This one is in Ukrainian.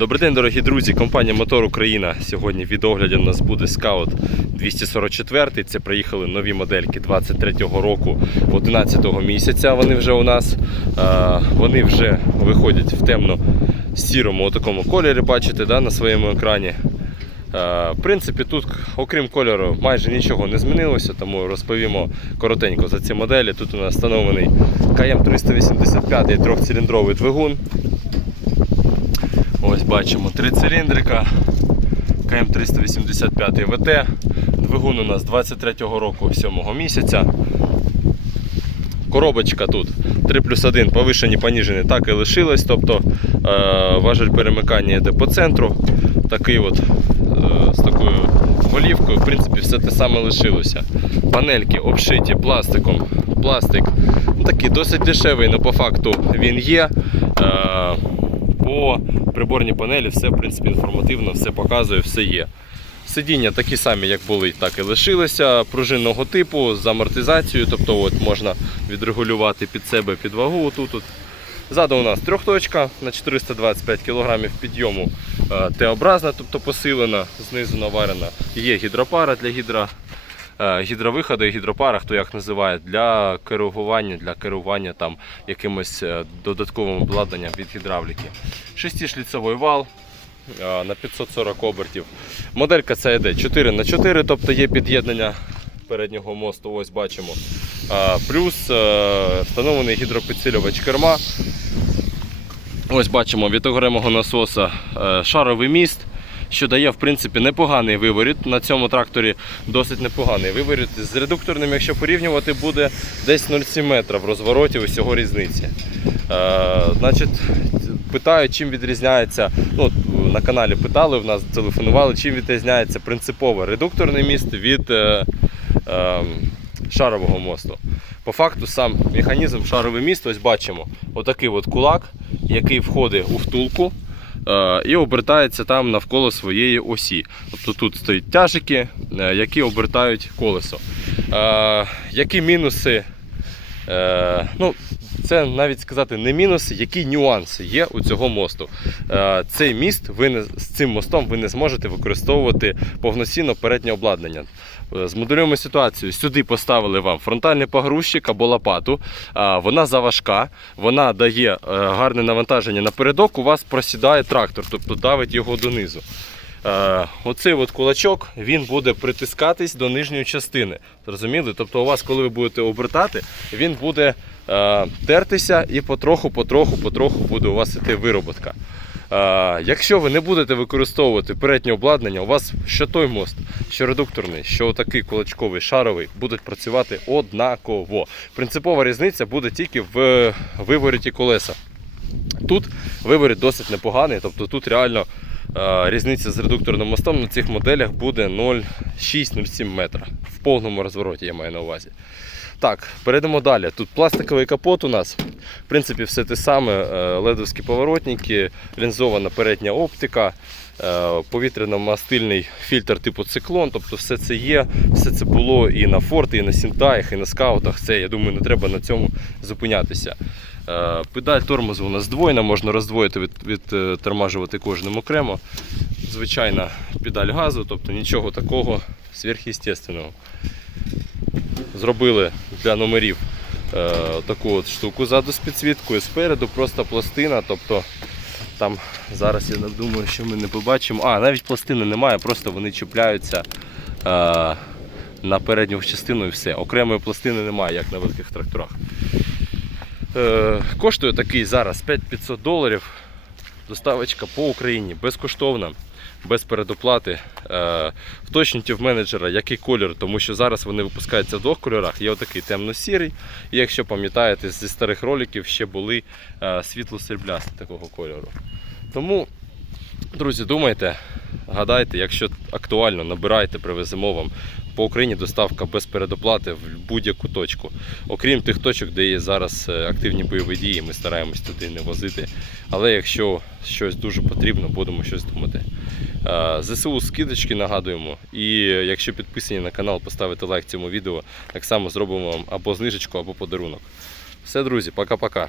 Добрий день, дорогі друзі. Компанія Мотор Україна. Сьогодні від огляді у нас буде Scout 244. Це приїхали нові модельки 23-го року, 11-го місяця. Вони вже у нас. Вони вже виходять в темно-сірому такому кольорі, бачите, да, на своєму екрані. В принципі, тут, окрім кольору, майже нічого не змінилося, тому розповімо коротенько за ці моделі. Тут у нас встановлений КМ385 трьохциліндровий двигун. Ось бачимо три циліндрика, КМ385 ВТ. Двигун у нас 23-го року 7 місяця. Коробочка тут 3 плюс 1 повишені, поніжені, так і лишилась. Тобто е, важель перемикання йде по центру. Такий от е, з такою голівкою, в принципі, все те саме лишилося. Панельки обшиті пластиком. Пластик ну, такий досить дешевий, але по факту він є. Е, по приборній панелі все в принципі інформативно, все показує, все є. Сидіння такі самі, як були, так і лишилися. Пружинного типу з амортизацією, тобто от можна відрегулювати під себе під вагу. Тут, тут. Ззаду у нас трьохточка на 425 кг підйому е, Т-образна, тобто посилена, знизу наварена. Є гідропара для гідро, е, гідровиходу і гідропара, хто як називає, для керування, для керування там якимось е, додатковим обладнанням від гідравліки. Шестишліцевий вал е, на 540 обертів. Моделька ця йде 4х4, тобто є під'єднання переднього мосту, ось бачимо. Плюс встановлений гідропідсилювач керма. Ось бачимо від окремого насоса шаровий міст, що дає в принципі непоганий виворіт. На цьому тракторі досить непоганий виворіт. З редукторним, якщо порівнювати, буде десь 0,7 метра в розвороті усього різниці. Е, значить, питають, чим відрізняється. Ну, на каналі питали, в нас телефонували, чим відрізняється принципово редукторний міст від е, е, шарового мосту. По факту сам механізм шаровий міст, ось бачимо, отакий от кулак, який входить у втулку і обертається там навколо своєї осі. Тобто тут стоять тяжики, е, які обертають колесо. Е, які мінуси? Е, ну, це навіть сказати не мінуси, які нюанси є у цього мосту. Е, Цей міст ви не, з цим мостом ви не зможете використовувати повноцінно переднє обладнання. Е, Змоделюємо ситуацію. Сюди поставили вам фронтальний погрузчик або лопату. Вона заважка, вона дає е, гарне навантаження напередок, у вас просідає трактор, тобто давить його донизу. Е, Оцей от кулачок він буде притискатись до нижньої частини. Зрозуміли? Тобто у вас, коли ви будете обертати, він буде е, тертися і потроху, потроху, потроху буде у вас іти вироботка. Е, Якщо ви не будете використовувати переднє обладнання, у вас що той мост, що редукторний, що такий кулачковий, шаровий, будуть працювати однаково. Принципова різниця буде тільки в вивороті колеса. Тут виворіт досить непоганий, тобто тут реально е, різниця з редукторним мостом на цих моделях буде 0,6-0,7 метра. В повному розвороті я маю на увазі. Так, перейдемо далі. Тут пластиковий капот у нас. В принципі, все те саме. е, Ледовські поворотники, лінзована передня оптика, е, повітряно-мастильний фільтр типу циклон. Тобто все це є, все це було і на форті, і на сінтаях, і на скаутах. Це, я думаю, не треба на цьому зупинятися. Е, Педаль тормозу у нас здвоєна, можна роздвоїти, від, відтормажувати кожним окремо. Звичайна педаль газу, тобто нічого такого сверхъестественного. Зробили для номерів е, таку от штуку ззаду з підсвіткою, спереду просто пластина. Тобто там зараз я думаю, що ми не побачимо. А, навіть пластини немає, просто вони чіпляються е, на передню частину і все. Окремої пластини немає, як на великих тракторах. Е, коштує такий зараз 5500 доларів. Доставочка по Україні безкоштовна, без передоплати. Е, Вточніть в менеджера, який колір, тому що зараз вони випускаються в двох кольорах. Є отакий темно-сірий. І якщо пам'ятаєте, зі старих роликів ще були е, світло-сріблясті такого кольору. Тому, друзі, думайте, гадайте, якщо актуально, набирайте, привеземо вам. По Україні доставка без передоплати в будь-яку точку. Окрім тих точок, де є зараз е, активні бойові дії, ми стараємось туди не возити. Але якщо щось дуже потрібно, будемо щось думати. Е, ЗСУ скидочки нагадуємо. І якщо підписані на канал, поставите лайк цьому відео, так само зробимо вам або знижечку, або подарунок. Все, друзі, пока-пока.